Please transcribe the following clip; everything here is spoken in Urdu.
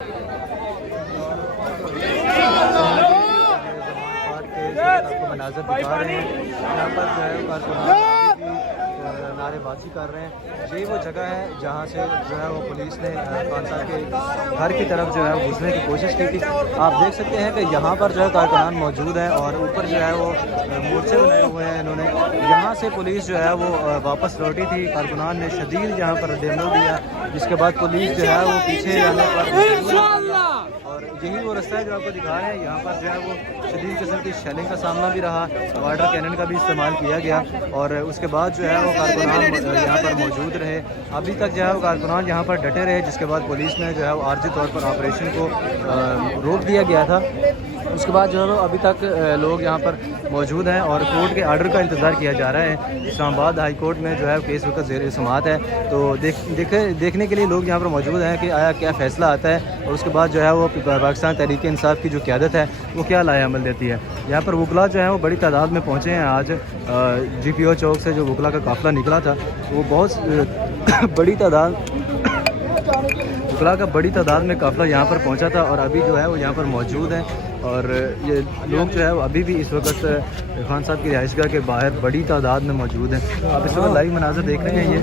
آپ کو مناظر دکھا رہے ہیں یہاں پر جو ہے کارکنان نعرے بازی کر رہے ہیں. یہ وہ جگہ ہے جہاں سے جو ہے وہ پولیس نے خان صاحب کے گھر کی طرف جو ہے گھسنے کی کوشش کی تھی. آپ دیکھ سکتے ہیں کہ یہاں پر جو ہے کارکنان موجود ہیں اور اوپر جو ہے وہ مورچے بنائے ہوئے ہیں انہوں نے. یہاں سے پولیس جو ہے وہ واپس لوٹی تھی. کارکنان نے شدید یہاں پر ڈیمو دیا جس کے بعد پولیس جو ہے وہ پیچھے جانے پر اور یہی وہ رستہ ہے جو آپ کو دکھا رہے ہیں. یہاں پر جو ہے وہ شدید قسم کی شیلنگ کا سامنا بھی رہا, واٹر کینن کا بھی استعمال کیا گیا اور اس کے بعد جو ہے وہ کارکنان یہاں پر موجود رہے. ابھی تک جو ہے وہ کارکنان یہاں پر ڈٹے رہے جس کے بعد پولیس نے جو ہے وہ عارضی طور پر آپریشن کو روک دیا گیا تھا. اس کے بعد جو ہے ابھی تک لوگ یہاں پر موجود ہیں اور کورٹ کے آرڈر کا انتظار کیا جا رہا ہے. اسلام آباد ہائی کورٹ میں جو ہے کیس وقت زیر سماعت ہے تو دیکھنے کے لیے لوگ یہاں پر موجود ہیں کہ آیا کیا فیصلہ آتا ہے اور اس کے بعد جو ہے وہ پاکستان تحریک انصاف کی جو قیادت ہے وہ کیا لائے عمل دیتی ہے. یہاں پر وکلا جو ہے وہ بڑی تعداد میں پہنچے ہیں. آج جی پی او چوک سے جو وکلا کا قافلہ نکلا تھا وہ بہت بڑی تعداد میں قافلہ یہاں پر پہنچا تھا اور ابھی جو ہے وہ یہاں پر موجود ہیں اور یہ لوگ جو ہے وہ ابھی بھی اس وقت خان صاحب کی رہائش گاہ کے باہر بڑی تعداد میں موجود ہیں. آپ اس وقت لائیو مناظر دیکھ رہے ہیں. یہ